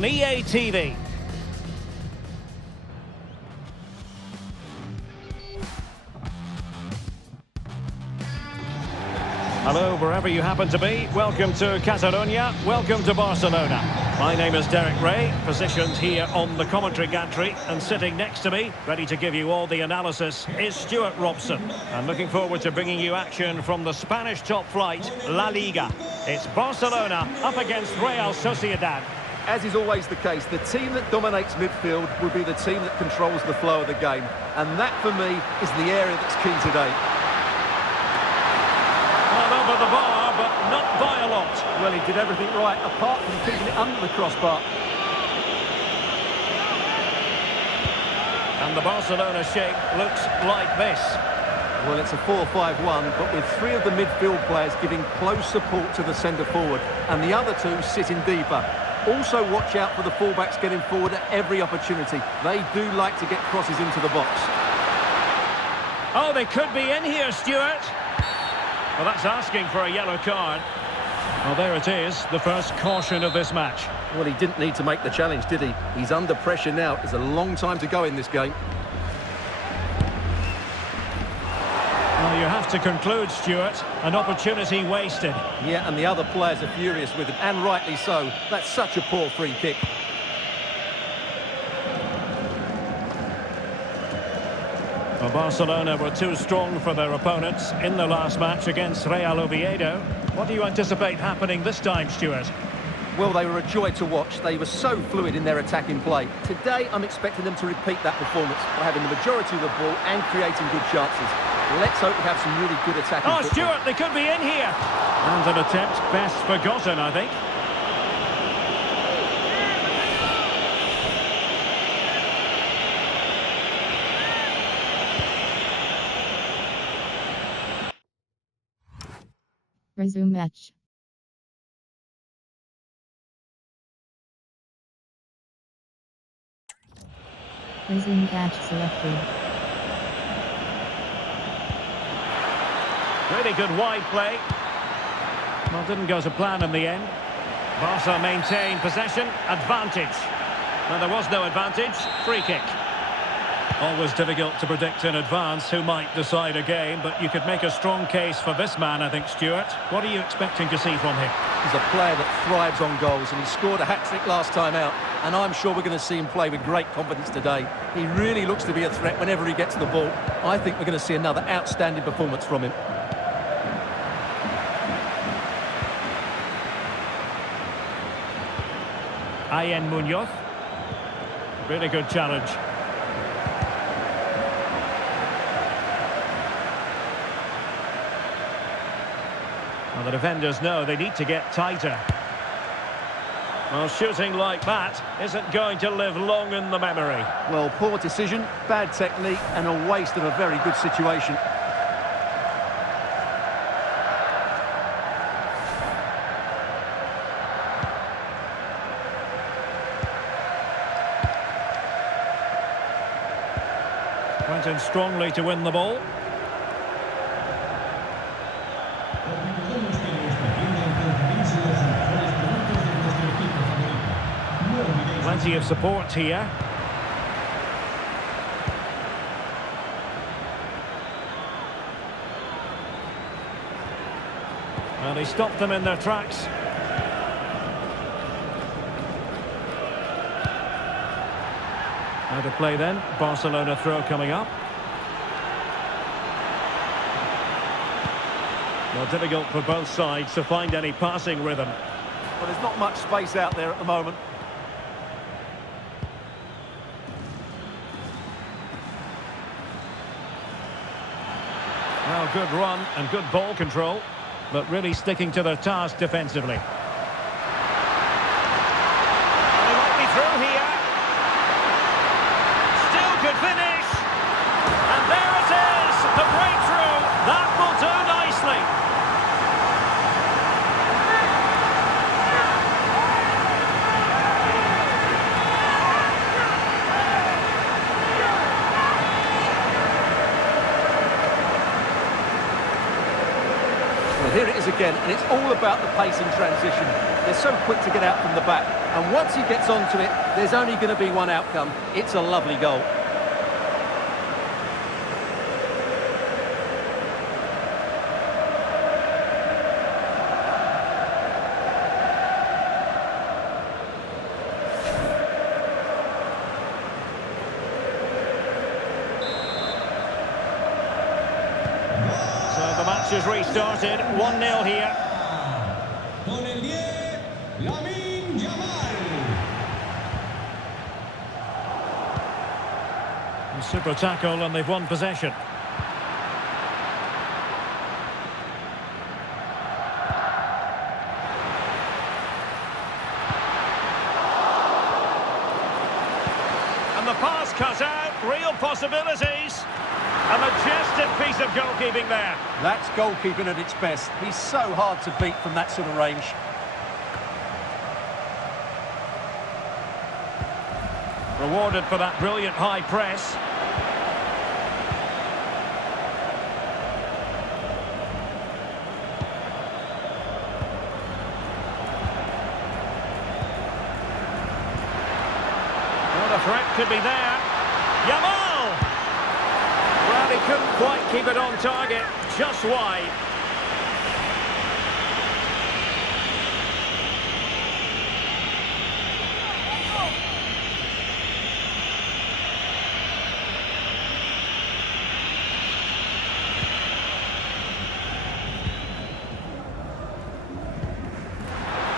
on EA TV. Hello, wherever you happen to be. Welcome to Catalonia. Welcome to Barcelona. My name is Derek Ray, positioned here on the commentary gantry, and sitting next to me, ready to give you all the analysis, is Stuart Robson. I'm looking forward to bringing you action from the Spanish top flight, La Liga. It's Barcelona up against Real Sociedad. As is always the case, the team that dominates midfield will be the team that controls the flow of the game. And that, for me, is the area that's key today. Over the bar, but not by a lot. Well, he did everything right, apart from keeping it under the crossbar. And the Barcelona shape looks like this. Well, it's a 4-5-1, but with three of the midfield players giving close support to the centre forward, and the other two sitting deeper. Also, watch out for the fullbacks getting forward at every opportunity. They do like to get crosses into the box. Oh, they could be in here, Stuart. Well, that's asking for a yellow card. Well, there it is, the first caution of this match. Well, he didn't need to make the challenge, did he? He's under pressure now. It's a long time to go in this game. Well, you have to conclude, Stuart. An opportunity wasted. Yeah, and the other players are furious with him, and rightly so. That's such a poor free kick. Well, Barcelona were too strong for their opponents in the last match against Real Oviedo. What do you anticipate happening this time, Stuart? Well, they were a joy to watch. They were so fluid in their attacking play. Today, I'm expecting them to repeat that performance by having the majority of the ball and creating good chances. Let's hope we have some really good attacking football. Stuart, they could be in here. And an attempt best forgotten, I think. Resume match. Resume match selected. Really good wide play. Well, didn't go to plan in the end. Barca maintained possession, advantage. Well, there was no advantage, free kick. Always difficult to predict in advance who might decide a game, but you could make a strong case for this man, I think, Stuart. What are you expecting to see from him? He's a player that thrives on goals, and he scored a hat-trick last time out, and I'm sure we're going to see him play with great confidence today. He really looks to be a threat whenever he gets the ball. I think we're going to see another outstanding performance from him. Ian Munoz. Really good challenge. Well, the defenders know they need to get tighter. Well, shooting like that isn't going to live long in the memory. Well, poor decision, bad technique, and a waste of a very good situation. Went in strongly to win the ball. Plenty of support here. Well, he stopped them in their tracks. How to play then. Barcelona throw coming up. Well, difficult for both sides to find any passing rhythm. Well, there's not much space out there at the moment. Well, good run and good ball control, but really sticking to their task defensively. They might be through here. Still could finish. And there it is, the breakthrough. That will do nicely. Well, here it is again, and it's all about the pace in transition. They're so quick to get out from the back. And once he gets onto it, there's only going to be one outcome. It's a lovely goal. So the match has restarted, 1-0 here. Con el 10, Lamine Yamal. Super tackle and they've won possession. And the pass cut out, real possibilities. A majestic piece of goalkeeping there. That's goalkeeping at its best. He's so hard to beat from that sort of range. Rewarded for that brilliant high press. Well, the threat could be there. Yamal! Well, he couldn't quite keep it on target, just wide.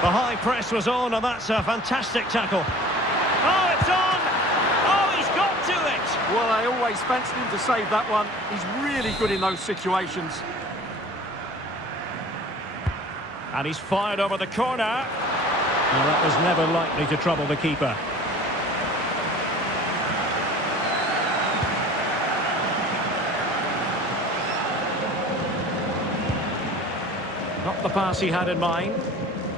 The high press was on, and that's a fantastic tackle. Oh, it's on! Oh, he's got to it! Well, I always fancied him to save that one. He's really good in those situations. And he's fired over the corner. Now, that was never likely to trouble the keeper. Not the pass he had in mind.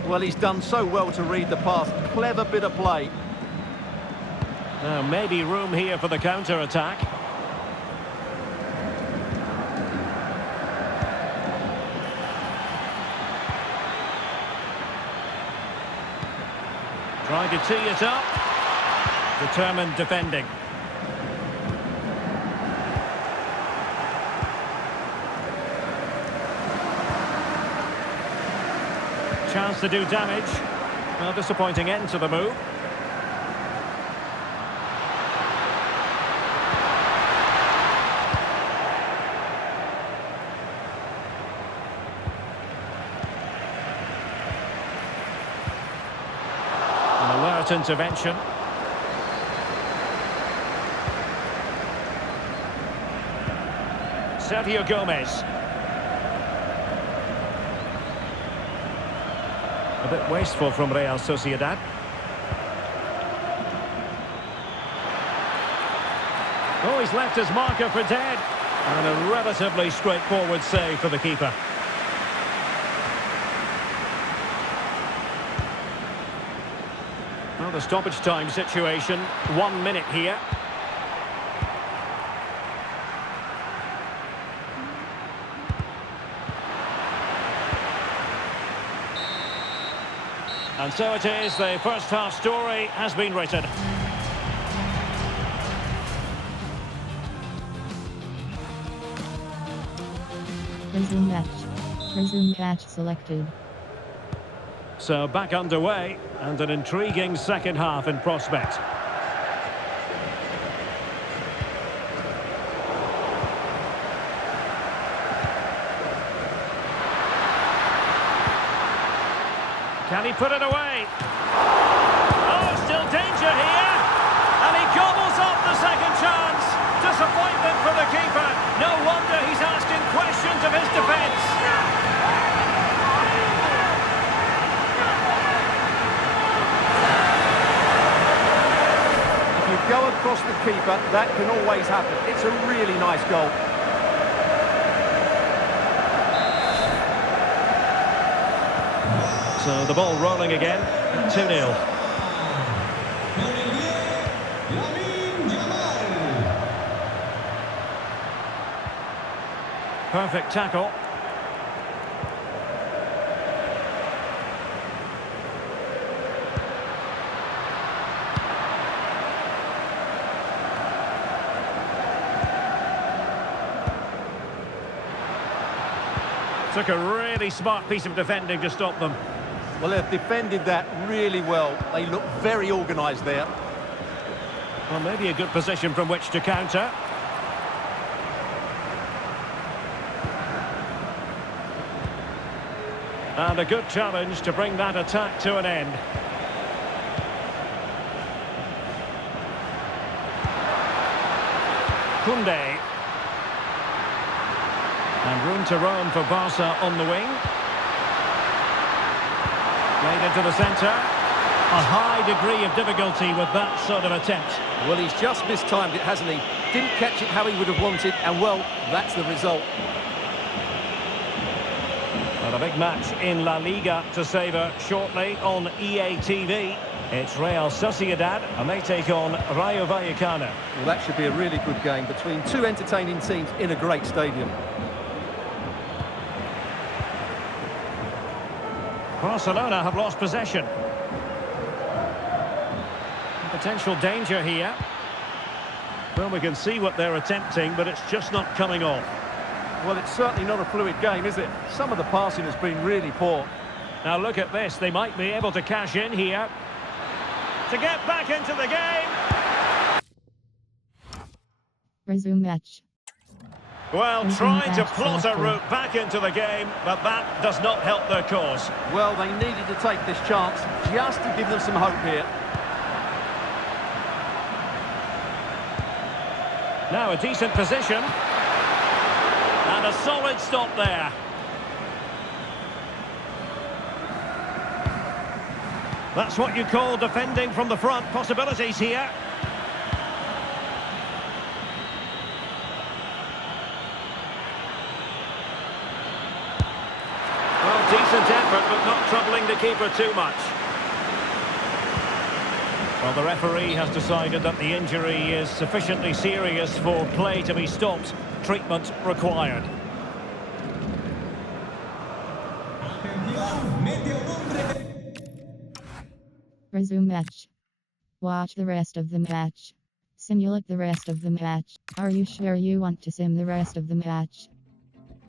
Well, he's done so well to read the pass. Clever bit of play. Now, maybe room here for the counter-attack. Trying to tee it up. Determined defending. Chance to do damage. Well, disappointing end to the move. An alert intervention. Sergio Gomez. A bit wasteful from Real Sociedad. Oh, he's left his marker for dead. And a relatively straightforward save for the keeper. Well, the stoppage time situation, 1 minute here. And so it is, the first half story has been written. Resume match. Resume catch selected. So back underway, and an intriguing second half in prospect. Can he put it away? Oh, still danger here. And he gobbles up the second chance. Disappointment for the keeper. No wonder he's asking questions of his defence. If you go across the keeper, that can always happen. It's a really nice goal. So the ball rolling again, 2-0. Con el 10, Lamine Yamal. Perfect tackle. Took a really smart piece of defending to stop them. Well, they've defended that really well. They look very organised there. Well, maybe a good position from which to counter. And a good challenge to bring that attack to an end. Koundé. And room to roam for Barca on the wing. Played into the centre. A high degree of difficulty with that sort of attempt. Well, he's just mistimed it, hasn't he? Didn't catch it how he would have wanted, and well, that's the result. Well, a big match in La Liga to savour shortly on EA TV. It's Real Sociedad, and they take on Rayo Vallecano. Well, that should be a really good game between two entertaining teams in a great stadium. Barcelona have lost possession. Potential danger here. Well, we can see what they're attempting, but it's just not coming off. Well, it's certainly not a fluid game, is it? Some of the passing has been really poor. Now look at this, they might be able to cash in here. To get back into the game. Resume match. Well, Resume trying to match plot a selected. route back into the game, but that does not help their cause. Well, they needed to take this chance just to give them some hope here. Now a decent position. And a solid stop there. That's what you call defending from the front. Possibilities here. Well, decent effort, but not troubling the keeper too much. Well, the referee has decided that the injury is sufficiently serious for play to be stopped. Treatment required. Resume match. Watch the rest of the match. Simulate the rest of the match. Are you sure you want to sim the rest of the match?